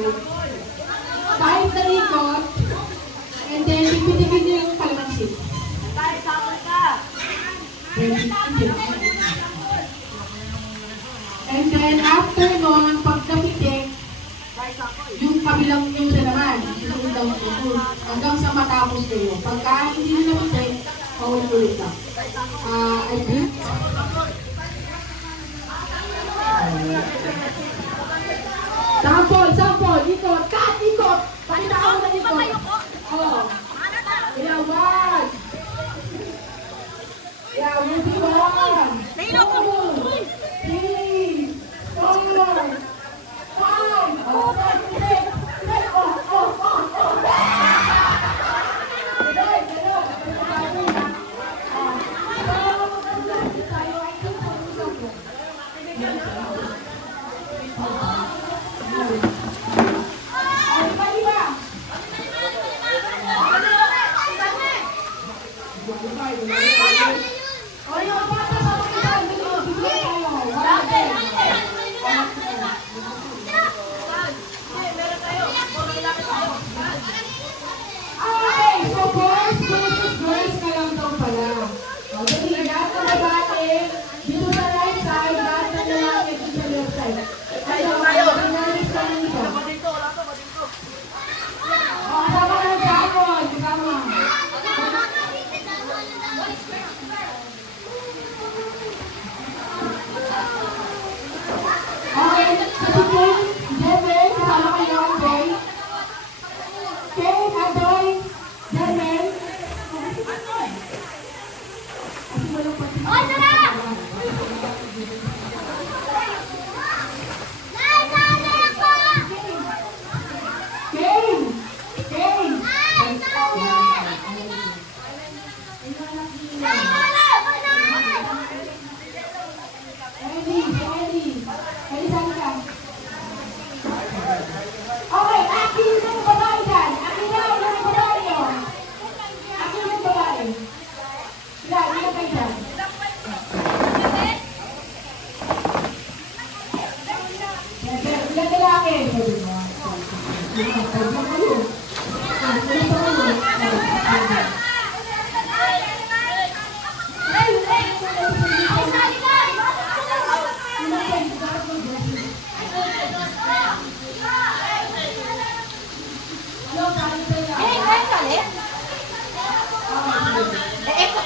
Kahit na likot, and then pipitikin niyo yung kalamansi. And then after nun, ang pagkapitik, yung kabilang yung sa naman, hanggang sa matapos kayo. Pagka hindi nyo napitik, paulit-ulit lang. I think. Sample, ikot, cut, ikot. Pakita ako na ikot. Oh. Yeah, one. Yeah, moving on. 2, 3, 4, 5. Oh, break.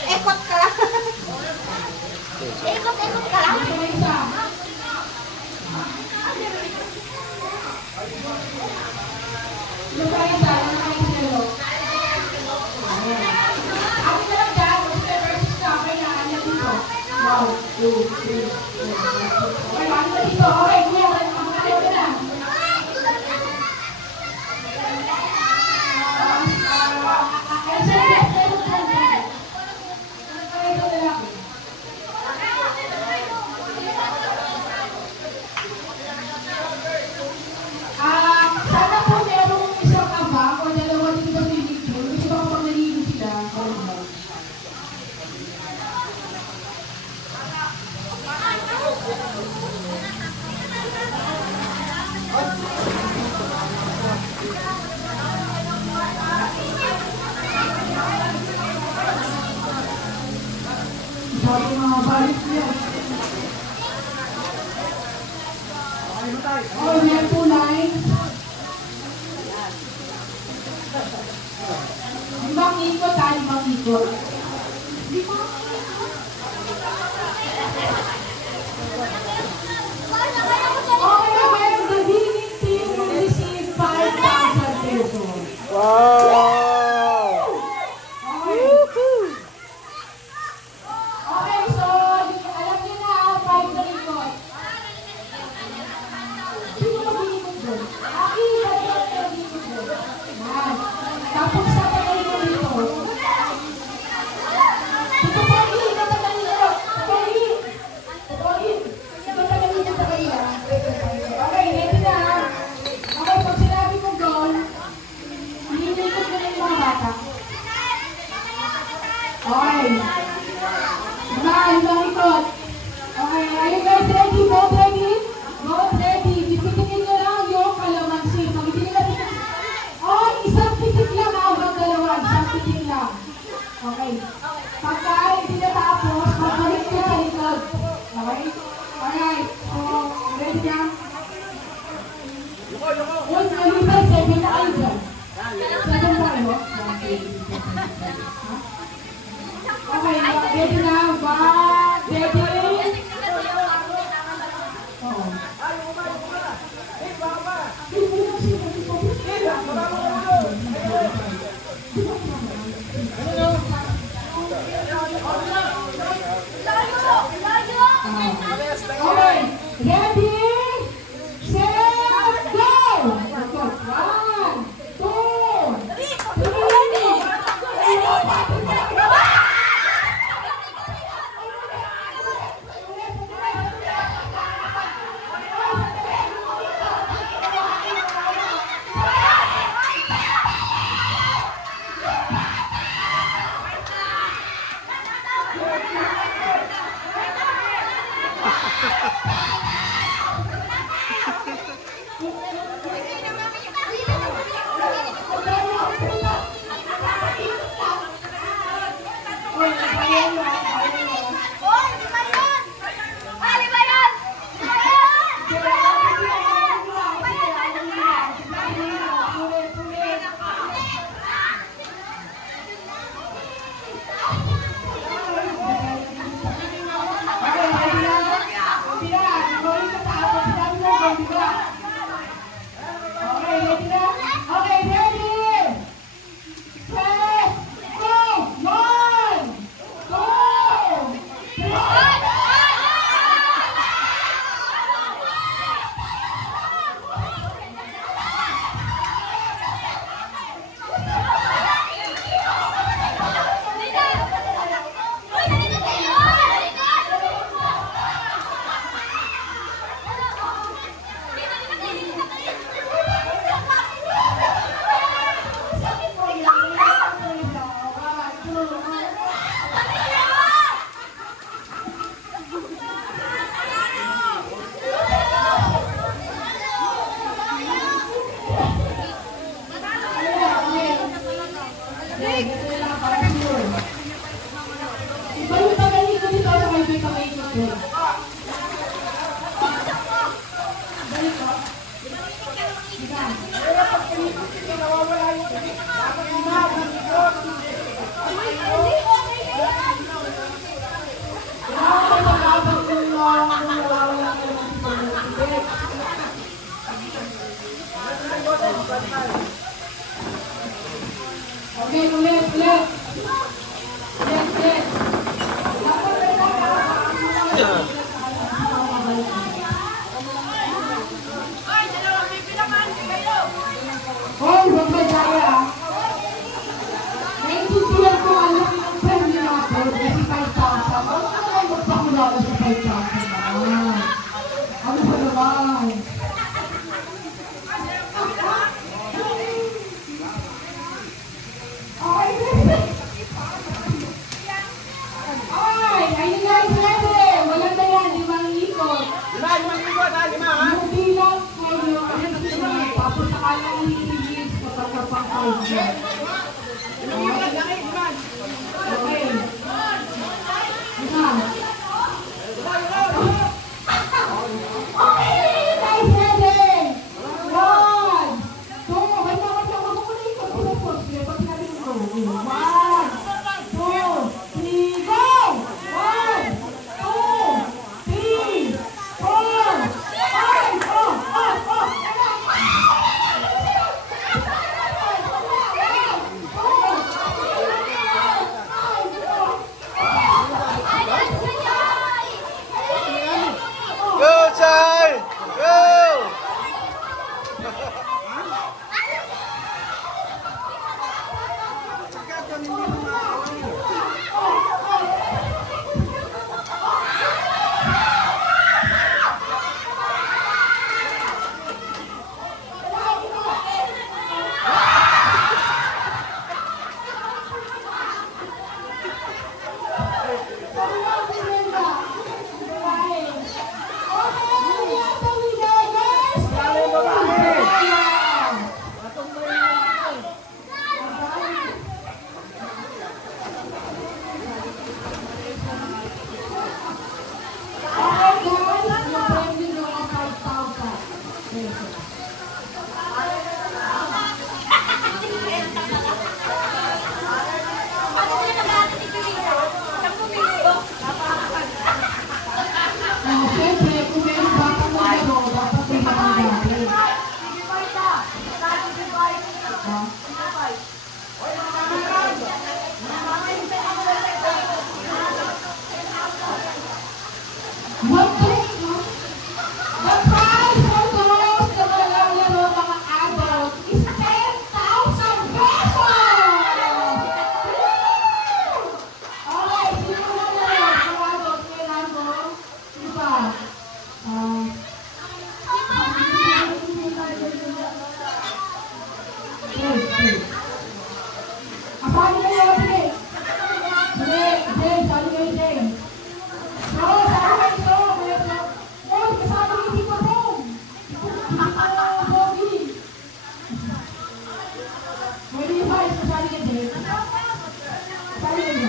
Ekot ka lang. Ekot ka lang. Sabi mga balik niya. Oh, we have 2 lines. Limang ikot ha, 5 ikot. Okay, the winning team will receive 5,000 pesos. Wow! Okay, so alam niyo na, 5 na ikot. Sino mag-iikot doon? Aki, mag-iikot doon. Yan. Tapos sa pagay ko dito. Dito po, ikot ang ikot. Pagay. Ikot ang ikot sa kaya. Okay, ready na. Okay, pag sinabi ko goal, hindi ko Okay, ready na. One, ready? Oo. Okay, ready, set, go! One, two, iba yung pagaling ko dito sa may pagaling ko. Balik ko. Okay, ulit. Ulit. Hoy, huwag magaya. Naintindihan ko ang laki ng pwede natin kasi 5,000. Ano ka tayo magpakulala sa 5,000 naman? Ano ba naman? Ay, ayun guys, ready. Walang dayan, 5 ikot. 5 ikot, 5 ha? Yung bilang kayo, tapos saka lang i-release kapag kapag 5 na. Okay. Okay, guys, ready. 1, 2, may mga siya makukulit ko. Pag sinabi ko, 1, 2, 3, go! 1, 2, 3, 4, 5, oh! Kasali kayo, sige. Sige, James, sali kayo, James. So, sali kayo, so. Oh, kasali kayo, Tito Pong. Tito Pogi. Pwede yung guys, kasali kayo, James. Kasali kayo.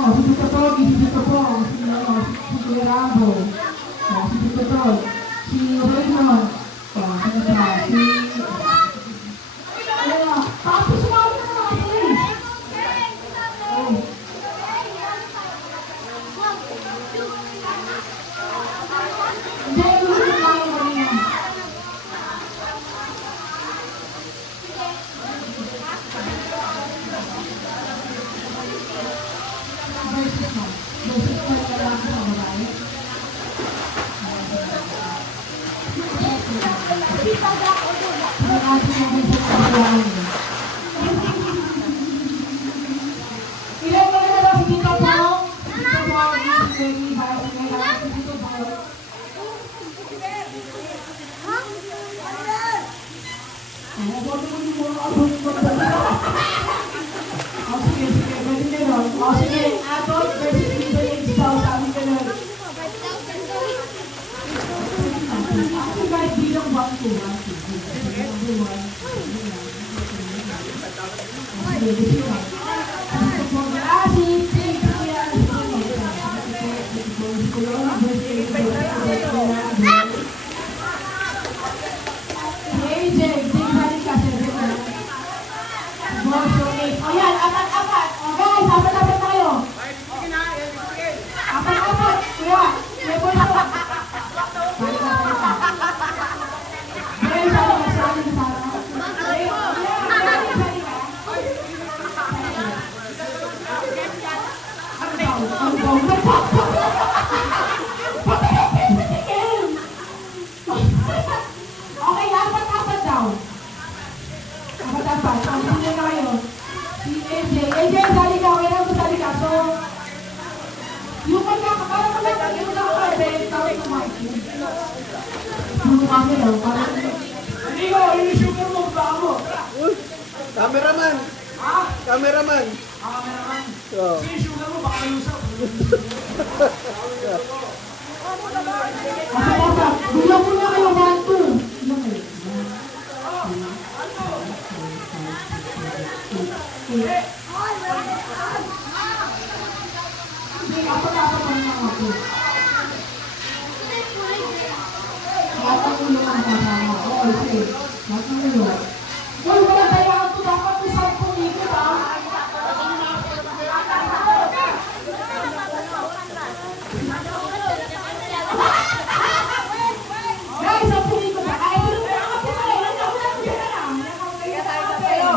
Oh, si Tito Pogi, si Tito Pong, si Kuya Rambo, si Tito Tol, si Raymond, sino pa, tapos sumali na mga please. Oh. Hindi, ulit lang yung kanina. Versus mo. Versus mo yung lalaki sa babae. Ang ating mga versus sa babae. Ilan mo na daw si Tito Pong? Si Tito Pong, si Benny, si Tito Pong. Ano ba naman yung mga abot ko na sige, pwede ka nun. Sige, adult versus middle age daw, sabi ka nun. Ako guys, bilang 1, 2, 1, 2, O yan, apat-apat. O guys, apat-apat na kayo. Apat-apat. Kuya, may pwesto. Sali ka. Ngayon, sali ka. Ang bongga. Okay, apat-apat daw. Apat-apat. O, sino na kayo? Si AJ. AJ, sali ka. Okay lang kung sali ka. So, yung parang yung nakakabit, tawag ko Mike. Yung kami daw, parang... Hindi ko, yung sugar mo, ba mo? Cameraman! Ha? Cameraman! Cameraman. Oh. Yung sugar mo, baka lusap. Apat-apat. Bilang mo na kayo, 1, 2. Ilan kayo? Hindi, apat-apat ang mga ako. Lahat ng ulo ang kasama. Oo, sige. Lahat ng ulo. Uy, wala tayo ako. Dapat ko 10 ikot, ha? Guys, 10 ikot, ha? Ay, ito na ako sila. Ilan ako na sila na. Kaya tayo na sa'yo.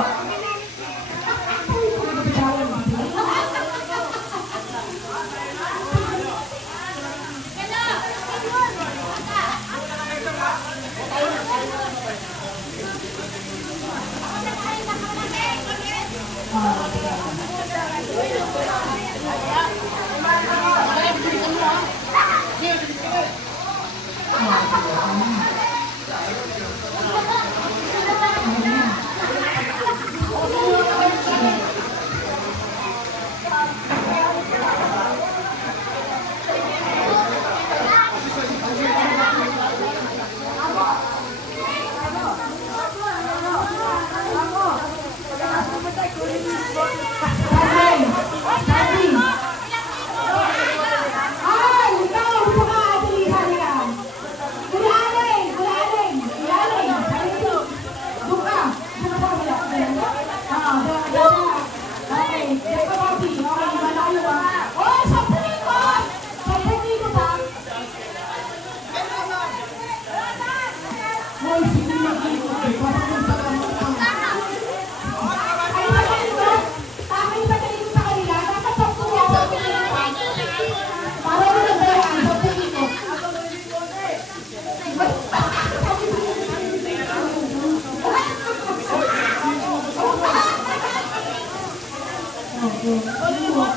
Oo, gano'n.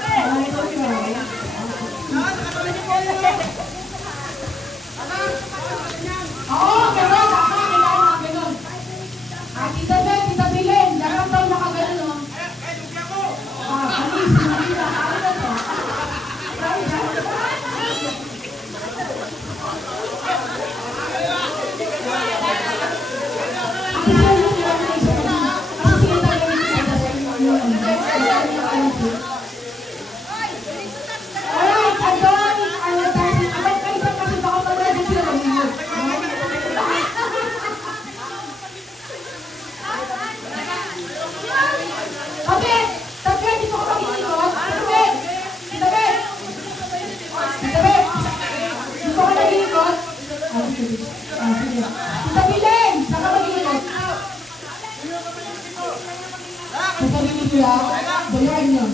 Tama, kailangan gano'n. Tita Ben, Tita Bilen, dapat daw nakagano, no? Alis, hindi na. Ano na to? Alright, Adon, abang kayo sa kasi baka pala sila mag-iwan. Okay, tabi, dito ko mag-iikot. Tabi, tabi. Tabi, dito ko mag-iikot. Sige. Tabi din, saka mag-iikot. Sasabihin ko lang, bayaran yun.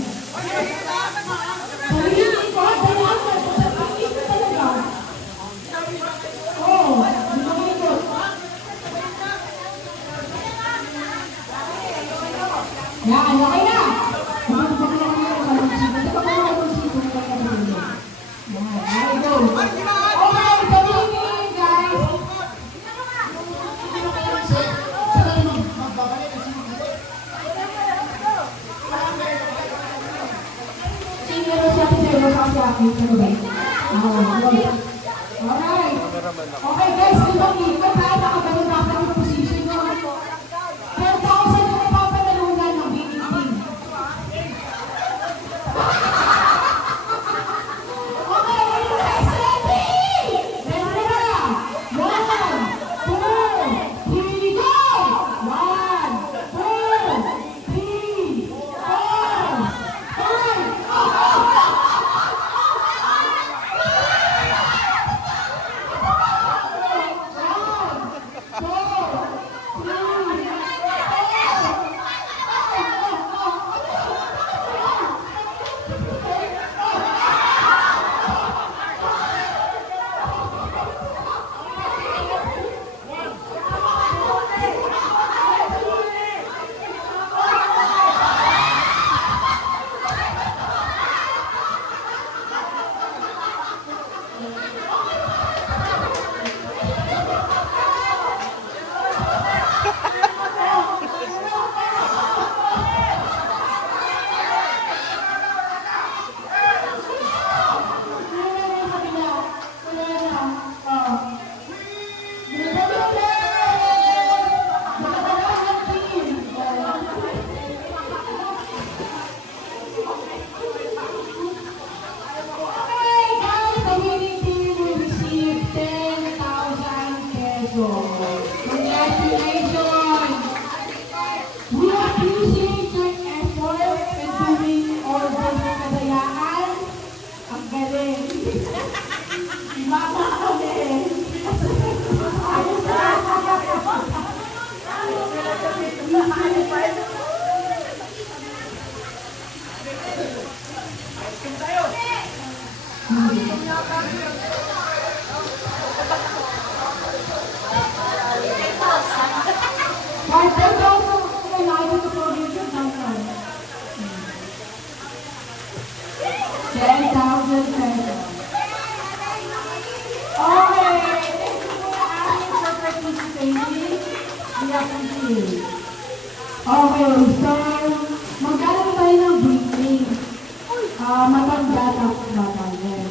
Sabihin ko, bayaran yun. Sasabihin ko talaga. Oo, dito mag-iikot. Yan, okay na. Okay, sabihin guys. Alright. Okay guys, ibang ikot ha. Nakaganon natin yung position nyo. 10,000 yung napapanalunan ng winning team. Okay, are you guys ready? Ready na! 1, 2, 3, go! 1, 2, 3, 10,000 pesos. Okay, thank you for participating. We appreciate. Okay, so magkano na tayo ng briefing? Matanda tapos bata. Yes.